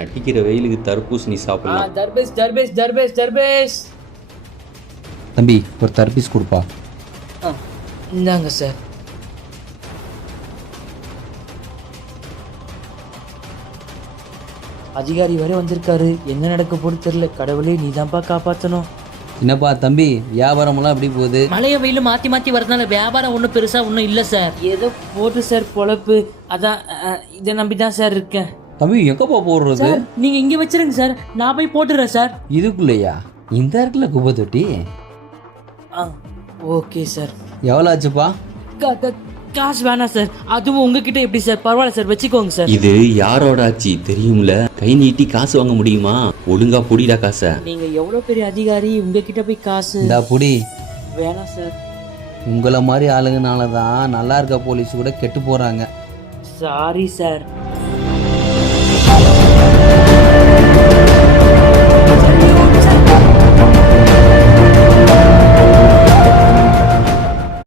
அடிக்கிற வெயிலுக்கு தர்பூசணி சாப்பிடலாம். தர்பேஷ் தர்பேஷ் தர்பேஷ் தர்பேஷ். தம்பி ஒரு தர்பீஸ் கொடுப்பா. இந்தாங்க சார். அதிகாரி வரை வந்திருக்காரு. என்ன நடக்க போறது தெரியல. கடவுளே நீதான்ப்பா காப்பாற்றணும். என்னப்பா தம்பி வியாபாரமெல்லாம் எப்படி போகுது? மழைய வெயிலும் மாற்றி மாற்றி வரதுனால வியாபாரம் ஒன்றும் பெருசாக ஒன்றும் இல்லை சார். ஏதோ போட்டு சார் பொழப்பு. அதான் இதை நம்பி தான் சார் இருக்கேன். தம்பி எங்கப்பா போடுறது? சார் நீங்கள் இங்கே வச்சிருங்க சார், நான் போய் போட்டுறேன் சார். இதுக்குள்ளையா? இந்த இடத்துல குப்பை தொட்டி? Okay sir. எவ்வளோ ஆச்சுப்பா? காசு வேணாம் சார். அதுவும் உங்ககிட்ட எப்படி சார்? பரவாயில்ல சார், வச்சுக்கோங்க சார். இது யாரோட ஆட்சி தெரியும்ல? கை நீட்டி காசு வாங்க முடியுமா? ஒழுங்கா புடிடா காசை. நீங்க எவ்வளவு பெரிய அதிகாரி, உங்ககிட்ட போய் காசு? இந்த புடி. வேணாம் சார். உங்களை மாதிரி ஆளுங்கனால தான் நல்லா இருக்க போலீஸ் கூட கெட்டு போகிறாங்க. Sorry sir.